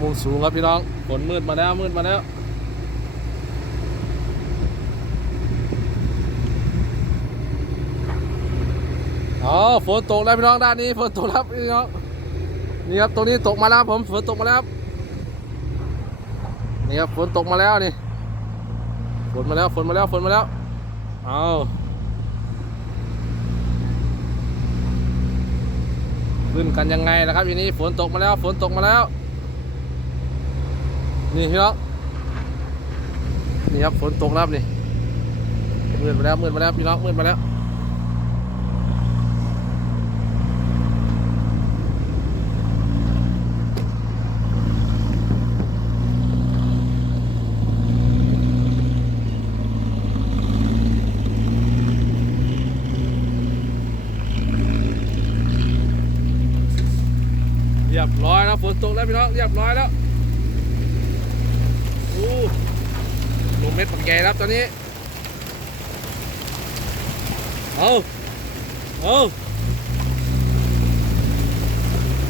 มุมสูงครับพี่น้องฝนมืดมาแล้วมืดมาแล้ว อ๋อฝนตกแล้วพี่น้องด้านนี้ฝนตกแล้วพี่น้อง นี่ครับตรงนี้ตกมาแล้วผมฝนตกมาแล้ว นี่ครับฝนตกมาแล้วนี่ ฝนมาแล้วฝนมาแล้วฝนมาแล้ว เอาขึ้นกันยังไงล่ะครับทีนี้ฝนตกมาแล้วฝนตกมาแล้ว นี่พี่น้องนี่ครับฝนตกแล้วนี่มืดมาแล้วมืดมาแล้วพี่น้องมืดมาแล้วเรียบร้อยแล้วฝนตกแล้วพี่น้องเรียบร้อยแล้ว ลงเม็ดปักแก่ครับตอนนี้ เอาเอา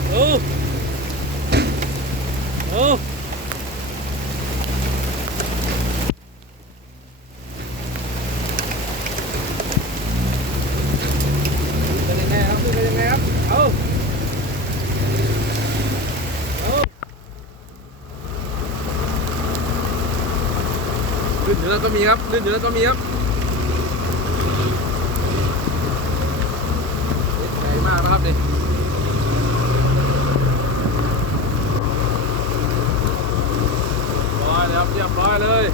เอาเอาเป็นยังไงครับเป็นยังไงครับ เอาเอา ลื่นอยู่แล้วก็มีครับลื่นอยู่แล้วก็มีครับใหญ่มากนะครับนี่ร้อยเลยครับเรียบร้อยเลย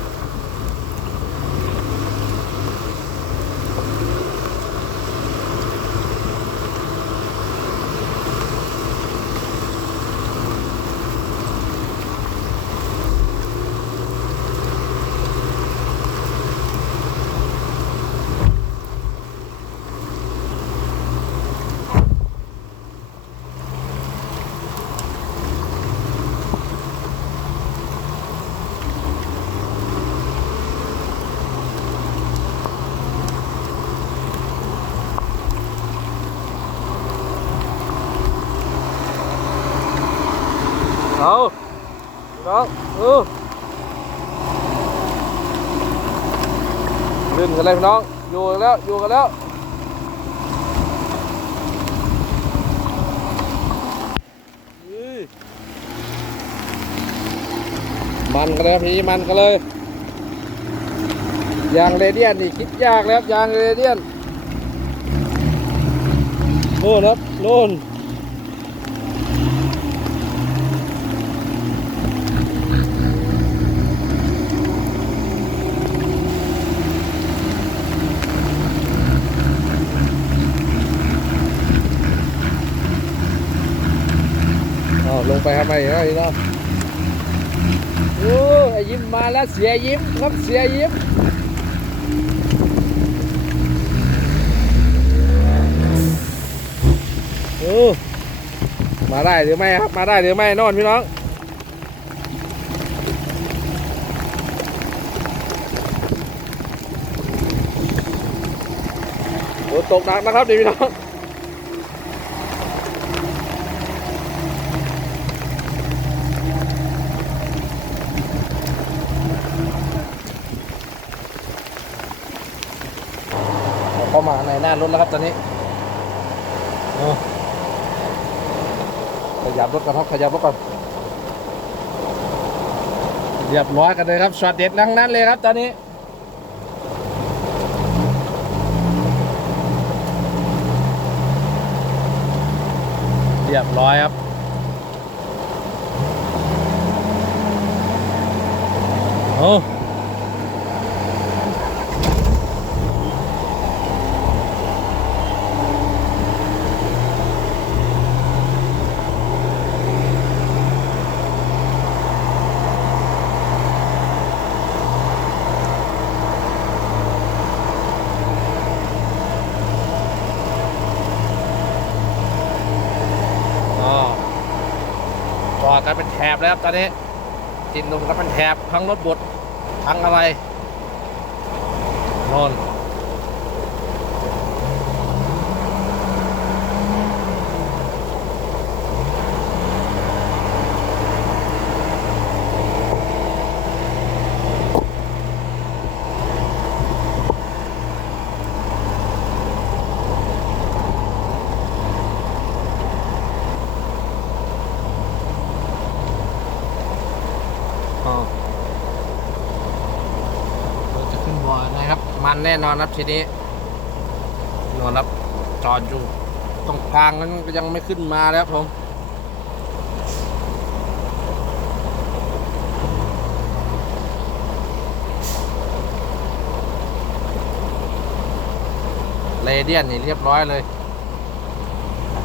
เอา น้องเออลื่นกันเลยพี่น้อง อยู่กันแล้ว อยู่กันแล้ว มันกันเลยพี่มันกันเลยยางเรเดียนนี่คิดยากแล้วยางเรเดียนโน่นครับโน่น อ๋อลงไปทำไมเนาะอีเนาะโอ้ไอ้ยิ้มมาแล้วเสียยิ้มครับเสียยิ้มโอ้มาได้หรือไม่ครับมาได้หรือไม่นอนพี่น้องฝนตกหนักนะครับเดี๋ยวพี่น้อง มาในหน้ารถแล้วครับตอนนี้ขยับรถก่อนครับขยับรถก่อนเรียบร้อยกันเลยครับช็อตเด็ดทั้งนั้นเลยครับตอนนี้เรียบร้อยครับโอ้อ๋อ ต่อกันเป็นแถบแล้วครับตอนนี้จินลงกลายเป็นแถบทั้งรถบดทั้งอะไรนอน มันแน่นอนครับทีนี้นอนครับจอดอยู่ตรงกลางนั้นยังไม่ขึ้นมาแล้วครับผมเรเดียนนี่เรียบร้อยเลย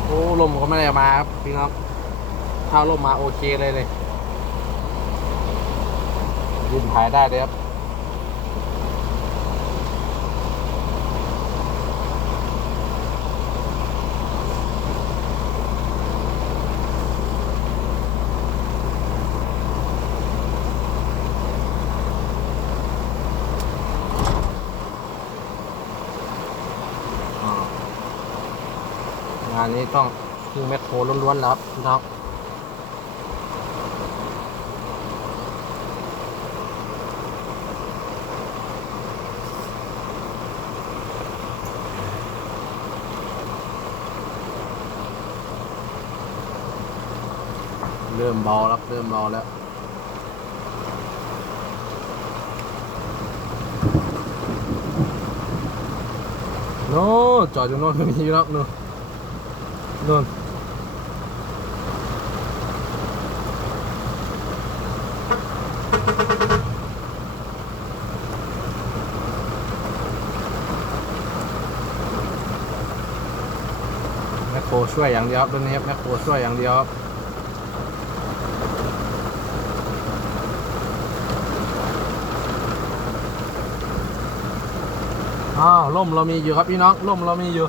โอ้ลมก็ไม่ได้มาครับพี่น้องถ้าลมมาโอเคเลยเลยยืนถ่ายได้เลยครับานนี้ต้องพึ่งแมคโครล้วนๆแล้วครับน้องเริ่มเบาแล้วเริ่มเบาแล้วโน่จอดอยู่โน่นมีอยู่แล้วโน่นโน่นแมคโครช่วยอย่างเดียวครับตัวนี้ครับแมคโครช่วยอย่างเดียวครับอ้าวล่มเรามีอยู่ครับพี่น้องล่มเรามีอยู่